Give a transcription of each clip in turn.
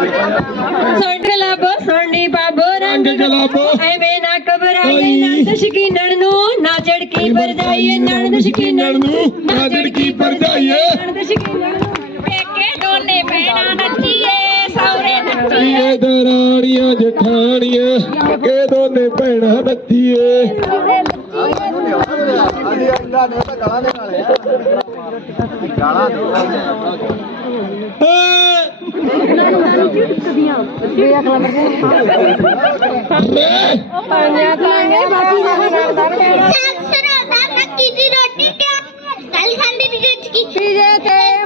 ਸੁਣ ਲੱਭੋ ਸੁਣਨੀ ਬਾਬੋ ਰੰਗ ਗੁਲਾਬੋ। ਐਵੇਂ ਨਾ ਘਬਰਾਈਏ ਓਈ। ਨੰਦ ਸ਼ਕੀਨਣ ਨੂੰ ਨਾ ਝੜਕੀ ਪਰ ਜਾਈਏ ਨੰਦ ਸ਼ਕੀਨਣ ਨੂੰ ਨਾ ਝੜਕੀ ਪਰ ਜਾਈਏ। ਨੰਦ ਸ਼ਕੀਨਣ ਨੂੰ ਪੇਕੇ ਦੋਨੇ ਭੈਣਾਂ ਨੱਚੀਏ ਸੌਰੇ ਨੱਚੀਏ ਦਰਾਣੀਆਂ ਜਠਾਣੀਆਂ ਕੇ ਦੋਨੇ ਭੈਣਾਂ ਨੱਚੀਏ ਪਾਈਆਂ ਤਾਂਗੇ ਬਾਕੀ ਦਾ ਕਰਦਾ ਕਿਹੜਾ ਸਰੋਦਾ ਮੱਕੀ ਦੀ ਰੋਟੀ ਤੇ ਕੱਲ ਖਾਂਦੀ ਦੀ ਗੱਚਕੀ ਪੀਜੇ ਤੇ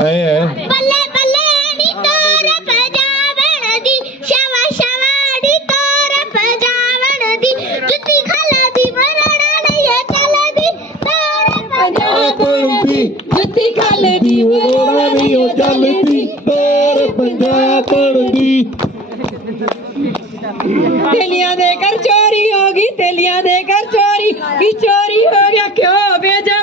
ਕਰ ਐ ਐ ਬੱਲੇ ਬੱਲੇ ਨੀ ਤੋਰ ਪਜਾਵਣ ਦੀ ਸ਼ਵਾ ਸ਼ਵਾ ਨੀ ਤੋਰ ਪਜਾਵਣ ਦੀ। ਜੁੱਤੀ ਖਾਲਾ ਦੀ ਮਰਣਾ ਨਹੀਂ ਚੱਲਦੀ। ਤੋਰ ਪੰਜਾਬ ਦੀ। ਜੁੱਤੀ ਖਾਲੇ ਦੀ ਰੋੜਾ ਨਹੀਂ ਉਹ ਚੱਲਦੀ। ਤੋਰ ਪੰਜਾਬ ਦੀ। ਤੇਲੀਆਂ ਦੇ ਘਰ ਚੋਰੀ ਹੋ ਗਈ ਤੇਲੀਆਂ ਦੇ ਘਰ ਚੋਰੀ। ਕੀ ਚੋਰੀ ਹੋ ਗਿਆ ਕਿਉਂ ਵੇਜਾ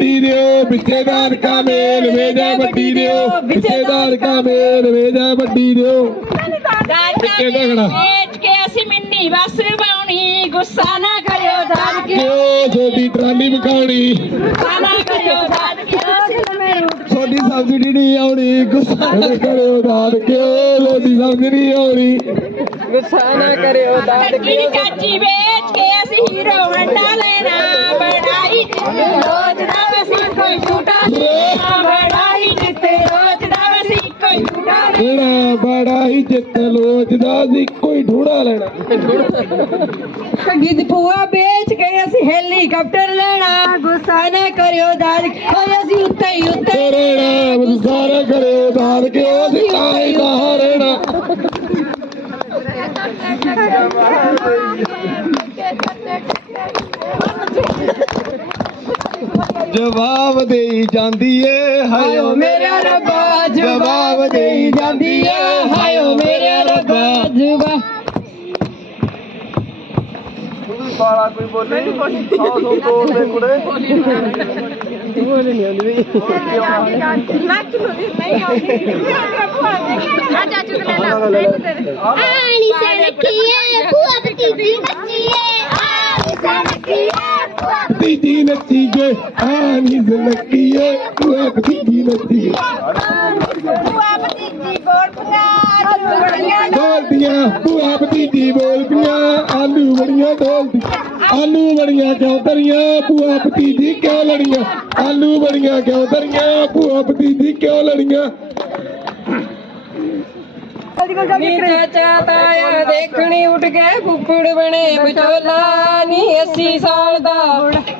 ਵੱਡੀ ਕਾ ਮੇਲ ਵੇਜੇ ਵੱਡੀ ਦਿਓ ਵਿੱਚੇਦਾਰ ਕਾ ਮੇਲ ਵੇਜੇ ਵੱਡੀ ਦਿਓ। ਵਿੱਚੇ ਕੇ ਅਸੀਂ ਮਿੰਨੀ ਬਸ ਬਾਉਣੀ ਗੁੱਸਾ ਨਾ ਕਰਿਓ ਦਾਦ ਕੇ ਕਿਉਂ ਛੋਟੀ ਟਰਾਲੀ ਵਿਖਾਉਣੀ? ਗੁੱਸਾ ਨਾ ਕਰਿਓ ਦਾਦ ਕੇ ਛੋਟੀ ਸਬਸਿਡੀ ਨਹੀਂ ਆਉਣੀ ਗੁੱਸਾ ਨਾ ਕਰਿਓ ਦਾਦ ਕਿਉਂ ਲੋਡੀ ਸਬਸਿਡੀ ਨਹੀਂ ਆਉਣੀ? ਗੁੱਸਾ ਨਾ ਕਰਿਓ ਦਾਦ ਕੀ ਚਾਚੀ ਵੇਚ ਕੇ ਅਸੀਂ ਹੀਰੋ ਹੰਡਾ ਲੈਣਾ ਬੜਾਈ ਹੀ ਜਿੱਤ ਲੋਚਦਾ ਸੀ ਕੋਈ ਢੂੜਾ ਲੈਣਾ ਗਿੱਧ ਪੂਆ ਵੇਚ ਕੇ ਅਸੀਂ ਹੈਲੀਕਾਪਟਰ ਲੈਣਾ ਗੁੱਸਾ ਨਾ ਕਰਿਓ ਦਾਦ ਓਏ ਅਸੀਂ ਉੱਤੇ ਹੀ ਉੱਤੇ ਕਰੇਣਾ ਗੁਜ਼ਾਰਾ ਕਰਿਓ ਦਾਦ ਕਿਉਂ ਸੀ ਕਾਹੇ ਦਾ ਹਰਣਾ ਜਵਾਬ ਦੇਈ ਜਾਂਦੀ ਏ ਹਾਇਓ ਮੇਰਾ ਰੱਬਾ ਜਵਾਬ ਦੇਈ ਜਾਂਦੀ ਏ ਬਾਲਾ ਕੋਈ ਬੋਲੇ ਨਹੀਂ ਸੌ ਸੌ ਤੋੜਦੇ ਕੁੜੇ ਆਣੀ ਸੜਕੀਏ ਭੂਆ ਬਤੀ ਦੀ ਨੱਚੀਏ ਆਣੀ ਸੜਕੀਏ ਭੂਆ ਦੀਦੀ ਨੱਚੀ ਜੇ ਆਨੀ ਜ਼ਨਕੀਏ ਤੂੰ ਆਪ ਦੀਦੀ ਨੱਚੀ ਭੂਆ ਬਤੀ ਦੀ ਗੋੜੀਆਂ ਆਲੂ ਬੜੀਆਂ ਬੋਲਦੀਆਂ ਤੂੰ ਆਪ ਦੀਦੀ ਬੋਲਦੀਆਂ ਆਲੂ ਬੜੀਆਂ ਢੋਲਦੀਆਂ ਆਲੂ ਬੜੀਆਂ ਕਿਉਂ ਤਰੀਆਂ ਭੂਆ ਭਤੀਜੀ ਕਿਉਂ ਲੜੀਆਂ ਆਲੂ ਬੜੀਆਂ ਕਿਉਂ ਤਰੀਆਂ ਭੂਆ ਭਤੀਜੀ ਕਿਉਂ ਲੜੀਆਂ ਨੀ ਚਾਚਾ ਤਾਇਆ ਦੇਖਣੀ ਉੱਠ ਗਏ ਫੁੱਫੜ ਬਣੇ ਵਿਚੋਲਾ ਨੀ 80 ਸਾਲ ਦਾ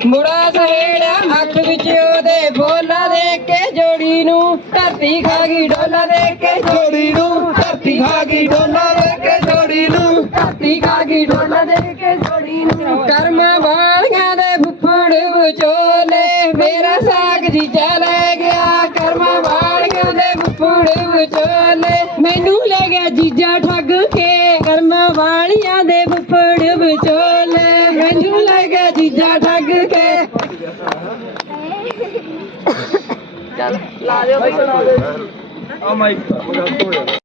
ਮੁੜਾ ਸਹੇੜਾ ਅੱਖ ਵਿੱਚ ਉਹਦੇ ਬੋਲਾ ਦੇਖ ਕੇ ਜੋੜੀ ਨੂੰ ਧਰਤੀ ਖਾ ਗਈ ਡੋਲਾ ਦੇਖ ਕੇ ਜੋੜੀ ਨੂੰ ਧਰਤੀ ਖਾ ਗਈ ਡੋਲਾ ਵੇਖ ਕੇ ਜੋੜੀ ਨੂੰ ਧਰਤੀ ਖਾ ਗਈ ਡੋਲਾ ਦੇਖ ਕੇ ਜੋੜੀ ਨੂੰ ਕਰਮਾਂ ਵਾਲੀਆਂ ਦੇ ਫੁੱਫੜ ਵਿਚੋਲੇ ਮੇਰਾ ਸਾਗ ਜੀਜਾ ਲੈ ਗਿਆ। ਕਰਮਾਂ ਵਾਲੀਆਂ ਦੇ ਫੁੱਫੜ ਵਿਚੋਲੇ ਮੈਨੂੰ ਲੈ ਗਿਆ ਜੀਜਾ ਠੱਗ ਕੇ। ਕਰਮਾਂ ਵਾਲੀਆਂ ਦੇ ਫੁੱਫੜ ਵਿਚੋਲੇ ਮੈਨੂੰ ਲੈ ਗਿਆ ਜੀਜਾ ਠੱਗ ਕੇ। ਆ ਮਾਈਕ